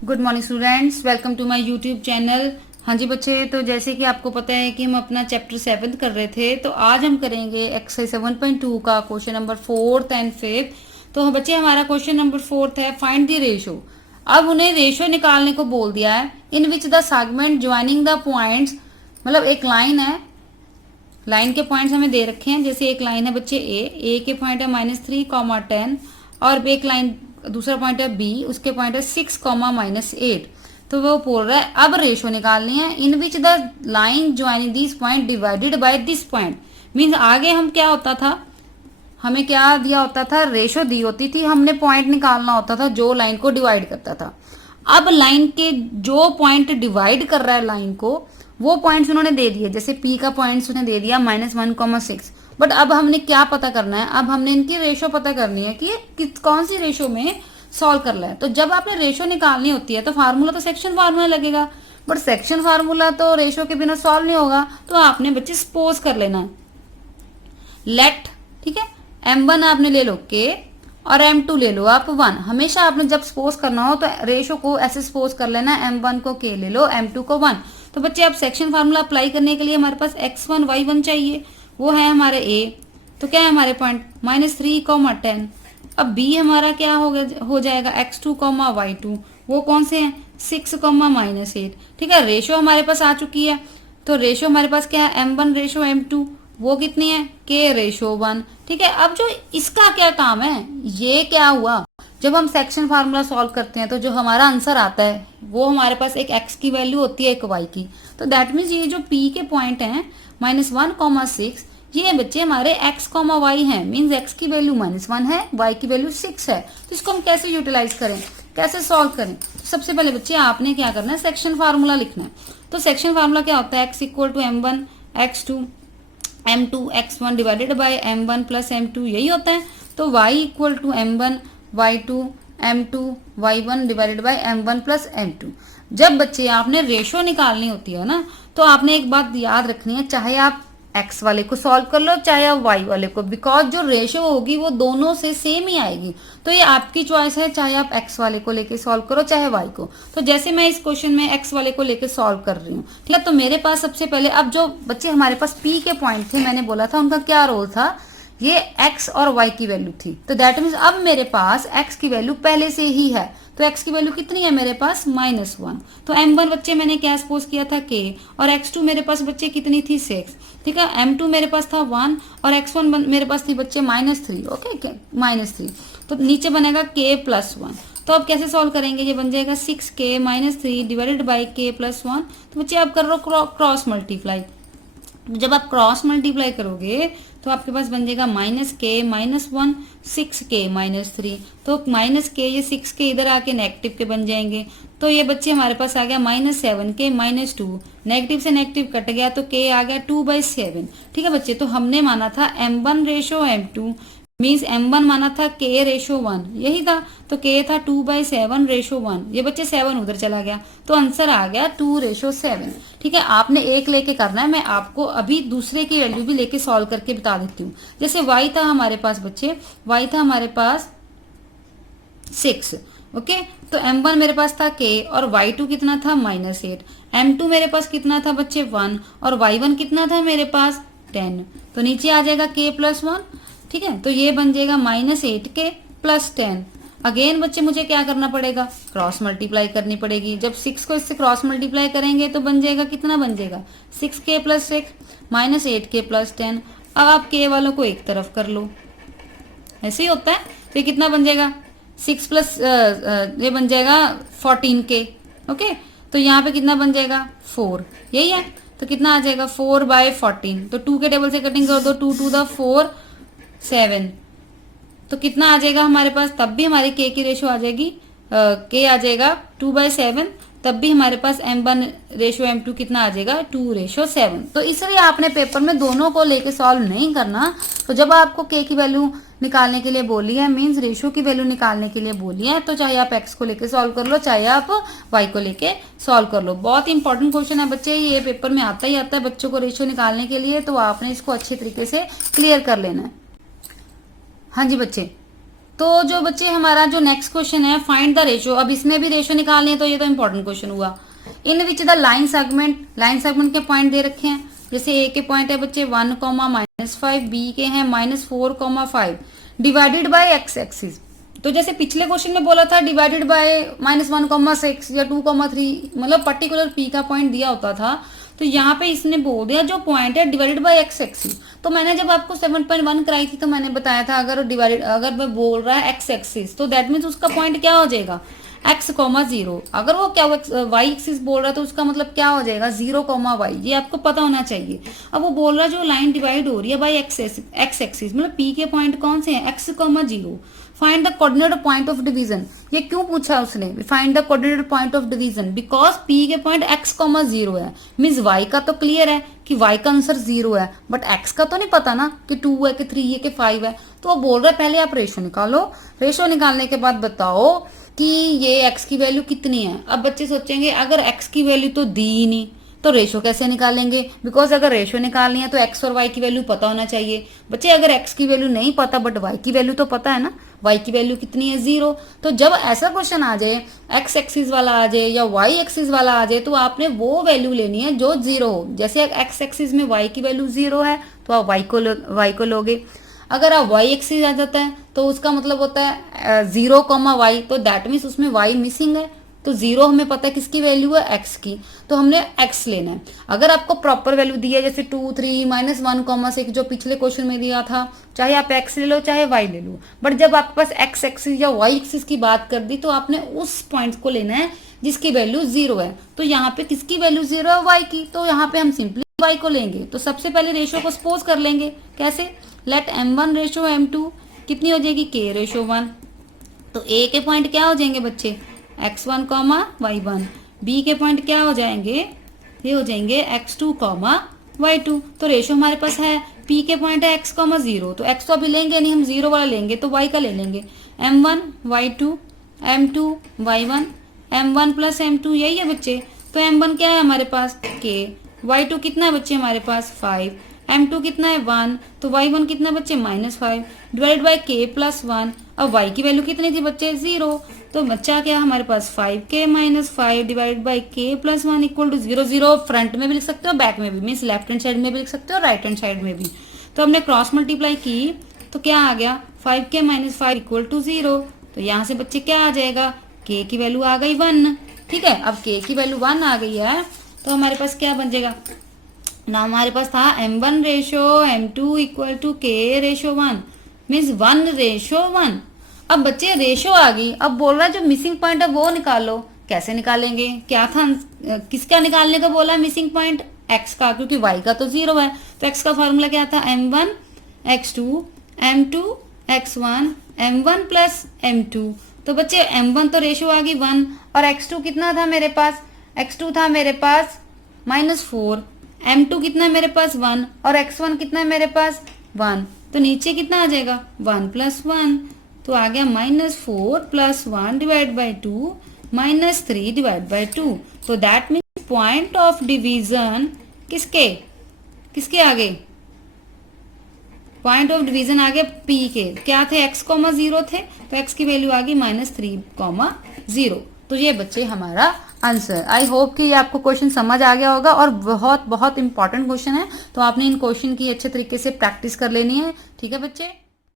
Good morning students, welcome to my YouTube channel. हाँ जी बच्चे, तो जैसे कि आपको पता है कि हम अपना चैप्टर 7 कर रहे थे, तो आज हम करेंगे एक्सरसाइज 7.2 का question number 4th and 5th। तो बच्चे हमारा क्वेश्चन नंबर 4th है फाइंड द रेशो। अब उन्हें रेशो निकालने को बोल दिया है in which the segment joining the points. मतलब एक लाइन है, लाइन के पॉइंट्स हमें दे रखे हैं। जैसे एक लाइन है बच्चे ए के पॉइंट है -3, 10 और एक लाइन दूसरा पॉइंट है बी, उसके पॉइंट है 6, -8। तो वो बोल रहा है अब रेशो निकालनी है in which the line joining this point divided by this point. Means आगे हम क्या होता था, हमें क्या दिया होता था, रेशो दी होती थी, हमने पॉइंट निकालना होता था जो लाइन को डिवाइड करता था। अब लाइन के जो पॉइंट डिवाइड कर रहा है लाइन को, वो पॉइंट्स उन्होंने दे दिए। जैसे पी का पॉइंट्स उन्हें दे दिया -1,6। बट अब हमने क्या पता करना है, अब हमने इनकी रेशो पता करनी है कि कौन सी रेशो में सॉल्व करना है। तो जब आपने रेशो निकालनी होती है तो फार्मूला तो सेक्शन फार्मूला लगेगा, बट सेक्शन फार्मूला तो रेशो के बिना सॉल्व नहीं होगा। तो आपने बच्चे सपोज कर लेना, लेट, ठीक है, m1 आपने ले लो k और m2 ले लो आप 1। हमेशा आपने जब सपोज करना हो तो रेशो को ऐसे सपोज कर लेना, m1 को k ले लो, m2 को 1। तो बच्चे अब सेक्शन फार्मूला अप्लाई करने के लिए हमारे पास x1 y1 चाहिए, वो है हमारे a। तो क्या है हमारे पॉइंट -3, 10। अब b हमारा क्या हो जाएगा x2, y2, वो कौन से हैं 6, -8। ठीक है, रेशो हमारे पास आ चुकी है। तो रेशो हमारे पास क्या है m1 रेशो m2, वो कितनी है k रेशो 1। ठीक है, अब जो इसका क्या काम है, ये क्या हुआ, जब हम सेक्शन फार्मूला सॉल्व करते हैं तो जो हमारा आंसर आता है वो हमारे पास एक x की वैल्यू होती है, एक y की। तो दैट मीन्स ये जो p के पॉइंट हैं -1, 6, ये बच्चे हमारे x, y हैं। मीन्स x की वैल्यू -1 है, y की वैल्यू 6 है। तो इसको हम कैसे यूटिलाइज करें, कैसे सॉल्व करें। तो सबसे पहले बच्चे आपने क्या करना है, सेक्शन फार्मूला लिखना है। तो सेक्शन फार्मूला क्या होता है, x equal to m1 x2 m2 x1 divided by m1 plus m2, यही होता है। तो y equal to m1 y2 m2 y1 divided by m1 plus m2। जब बच्चे आपने रेशो निकालनी होती है ना, तो आपने एक बात याद रखनी है, चाहे आप x वाले को सॉल्व कर लो चाहे आप y वाले को, बिकॉज जो रेशो होगी वो दोनों से सेम ही आएगी। तो ये आपकी चॉइस है, चाहे आप x वाले को लेके सॉल्व करो चाहे y को। तो जैसे मैं इस क्वेश्चन में x वाले को लेके सॉल्व कर रही हूँ, ठीक है। तो मेरे पास सबसे पहले, अब जो बच्चे हमारे पास p के पॉइंट थे, मैंने बोला था उनका क्या रोल था, ये x और y की वैल्यू थी। तो दैट मीन्स अब मेरे पास x की वैल्यू पहले से ही है। तो x की वैल्यू कितनी है मेरे पास -1। तो m1 बच्चे मैंने क्या सपोज किया था k, और x2 मेरे पास बच्चे कितनी थी 6। ठीक है, m2 मेरे पास था 1 और x1 मेरे पास थी बच्चे -3। ओके, -3। तो नीचे बनेगा k प्लस 1। तो अब कैसे सॉल्व करेंगे, ये बन जाएगा 6k -3 divided by k plus 1। तो बच्चे आप कर लो क्रॉस मल्टीप्लाई। जब आप क्रॉस मल्टीप्लाई करोगे तो आपके पास बन जाएगा -k -1 6k -3। तो -k, ये 6k इधर आके नेगेटिव के बन जाएंगे। तो ये बच्चे हमारे पास आ गया -7k -2, नेगेटिव से नेगेटिव कट गया तो k आ गया 2/7। ठीक है बच्चे, तो हमने माना था m1 ratio m2, means m1 माना था k रेशो 1, यही था। तो k था 2/7 रेशो 1, ये बच्चे 7 उधर चला गया, तो आंसर आ गया 2/7। ठीक है, आपने एक लेके करना है, मैं आपको अभी दूसरे की वैल्यू भी लेके सॉल्व करके बता देती हूँ। जैसे y था हमारे पास बच्चे, y था हमारे पास 6। ओके, तो m1 मेरे पास था k और y2 कितना था -8, m2 मेरे पास कितना था बच्चे 1 और y1 कितना था मेरे पास 10। तो नीचे आ जाएगा k प्लस 1। ठीक है, तो ये बन जाएगा -8k प्लस 10। अगेन बच्चे मुझे क्या करना पड़ेगा, क्रॉस मल्टीप्लाई करनी पड़ेगी। जब 6 को इससे क्रॉस मल्टीप्लाई करेंगे तो बन जाएगा, कितना बन जाएगा 6k प्लस 6 -8k प्लस 10। अब आप k वालों को एक तरफ कर लो, ऐसे ही होता है। तो ये कितना बन जाएगा 6 प्लस ये बन जाएगा 14k। ओके, तो यहाँ पे कितना बन जाएगा 4, यही है। तो कितना आ जाएगा 4/14। तो 2 के टेबल से कटिंग कर दो, 2 to the 4 7। तो कितना आ जाएगा हमारे पास, तब भी हमारी k की रेशो आ जाएगी, k आ जाएगा 2/7। तब भी हमारे पास m1 रेशो m2 कितना आ जाएगा 2/7। तो इसलिए आपने पेपर में दोनों को लेके सॉल्व नहीं करना। तो जब आपको k की वैल्यू निकालने के लिए बोली है, मींस रेशो की वैल्यू निकालने के लिए बोली है, तो चाहे आप x को लेके सॉल्व कर लो चाहे आप y को लेके सॉल्व कर लो। बहुत इंपॉर्टेंट क्वेश्चन है बच्चे, ये पेपर में आता ही आता है बच्चों को रेशो निकालने के लिए, तो आपने इसको अच्छे तरीके से क्लियर कर लेना है। हाँ जी बच्चे, तो जो बच्चे हमारा जो नेक्स्ट क्वेश्चन है फाइंड द रेशियो, अब इसमें भी रेशियो निकालने हैं, तो ये तो इंपॉर्टेंट क्वेश्चन हुआ। इन विच द लाइन सेगमेंट के पॉइंट दे रखे हैं, जैसे ए के पॉइंट है बच्चे 1, -5, बी के हैं -4, 5 डिवाइडेड बाय एक्स एक्सिस। तो जैसे पिछले क्वेश्चन में बोला था डिवाइडेड बाय -1, 6 या 2, 3, मतलब पर्टिकुलर पी का पॉइंट दिया होता था, तो यहाँ पे इसने बोल दिया जो पॉइंट है डिवाइडेड बाय एक्स एक्सिस। तो मैंने जब आपको 7.1 कराई थी तो मैंने बताया था अगर मैं बोल रहा है एक्स एक्सिस तो दैट मीन्स उसका पॉइंट क्या हो जाएगा x, 0। अगर वो क्या वाई एक्सिस बोल रहा है तो उसका मतलब क्या हो जाएगा 0, y। ये आपको पता होना चाहिए। अब वो बोल रहा है जो लाइन डिवाइड हो रही है बाई एक्स एक्सिस, मतलब p के पॉइंट कौन से हैं x, 0। Find the coordinate point of division. ये क्यों पूछा उसने, find the coordinate point of division, because p के पॉइंट x, 0 है। मीन्स y का तो क्लियर है कि y का आंसर 0 है, बट x का तो नहीं पता ना कि 2 है कि 3 है कि 5 है। तो वो बोल रहा है पहले आप रेशो निकालो, रेशो निकालने के बाद बताओ कि ये x की वैल्यू कितनी है। अब बच्चे सोचेंगे अगर x की वैल्यू तो दी ही नहीं तो रेशो कैसे निकालेंगे, बिकॉज अगर रेशो निकालनी है तो x और y की वैल्यू पता होना चाहिए। बच्चे अगर x की वैल्यू नहीं पता बट y की वैल्यू तो पता है ना, y की वैल्यू कितनी है 0। तो जब ऐसा क्वेश्चन आ जाए x एक्सिस वाला आ जाए या y एक्सिस वाला आ जाए तो आपने वो वैल्यू लेनी है जो 0 हो। जैसे x एक्सिस में y की वैल्यू 0 है तो आप y को लोगे। अगर आप y एक्सिस आ जाता है तो उसका मतलब होता है 0, y, तो दैट मीन्स उसमें y मिसिंग है। तो 0 हमें पता है किसकी वैल्यू है x की, तो हमने x लेना है। अगर आपको प्रॉपर वैल्यू दी है जैसे 2, 3, -1, 6 जो पिछले क्वेश्चन में दिया था, चाहे आप x ले लो चाहे y ले लो, बट जब आपके पास x एक्सिस या y एक्सिस की बात कर दी तो आपने उस पॉइंट को लेना है जिसकी वैल्यू 0 है। तो यहाँ पे किसकी वैल्यू 0 है, y की, तो यहाँ पे हम सिंपली y को लेंगे। तो सबसे पहले रेशियो को सपोज कर लेंगे, कैसे, लेट m1 रेशो m2 कितनी हो जाएगी k रेशो 1। तो a के पॉइंट क्या हो जाएंगे बच्चे x1, y1, b के पॉइंट क्या हो जाएंगे, ये हो जाएंगे x2, y2। तो रेशो हमारे पास है, p के पॉइंट है x, 0, तो x तो अभी लेंगे नहीं, हम 0 वाला लेंगे तो y का ले लेंगे। m1, y2, m2, y1, m1 plus m2 यही है बच्चे। तो m1 क्या है हमारे पास k, y2 कितना है बच्चे हमारे पास 5, m2 कितना है 1, तो y1 कितना है बच्चे -5 डिवाइड बाई k प्लस 1। अब y की वैल्यू कितनी थी बच्चे 0, तो बच्चा क्या हमारे पास 5k - 5 divide by k plus 1 equal to 0। 0 front में भी लिख सकते हो बैक में भी, मीन्स लेफ्ट हैंड साइड में भी लिख सकते हो राइट हैंड साइड में भी। तो हमने क्रॉस मल्टीप्लाई की तो क्या आ गया 5k - 5 इक्वल टू 0। तो यहाँ से बच्चे क्या आ जाएगा, k की वैल्यू आ गई 1। ठीक है, अब k की वैल्यू 1 आ गई है तो हमारे पास क्या बन जाएगा ना, हमारे पास था m1 ratio m2 equal to k ratio 1, means 1:1। अब बच्चे रेशो आ गई, अब बोल रहा है जो मिसिंग पॉइंट है वो निकालो। कैसे निकालेंगे, क्या था, किसका निकालने का बोला मिसिंग पॉइंट, x का, क्योंकि y का तो 0 है। तो x का फॉर्मूला क्या था m1 x2 m2 x1 m1 plus m2। तो बच्चे m1 तो रेशो आ गई 1 और x2 कितना था मेरे पास, x2 था मेरे पास -4, m2 कितना है मेरे पास 1 और x1 कितना है मेरे पास 1। तो नीचे कितना आ जाएगा 1 + 1, तो आ गया -4 + 1 डिवाइड बाई 2 -3 डिवाइड बाई 2। तो that means point of division किसके किसके आगे, पॉइंट ऑफ डिवीजन आ गया p के, क्या थे x, 0 थे, तो x की वैल्यू आ गई -3, 0। तो ये बच्चे हमारा आंसर। आई होप कि ये आपको क्वेश्चन समझ आ गया होगा और बहुत बहुत इंपॉर्टेंट क्वेश्चन है, तो आपने इन क्वेश्चन की अच्छे तरीके से प्रैक्टिस कर लेनी है। ठीक है बच्चे।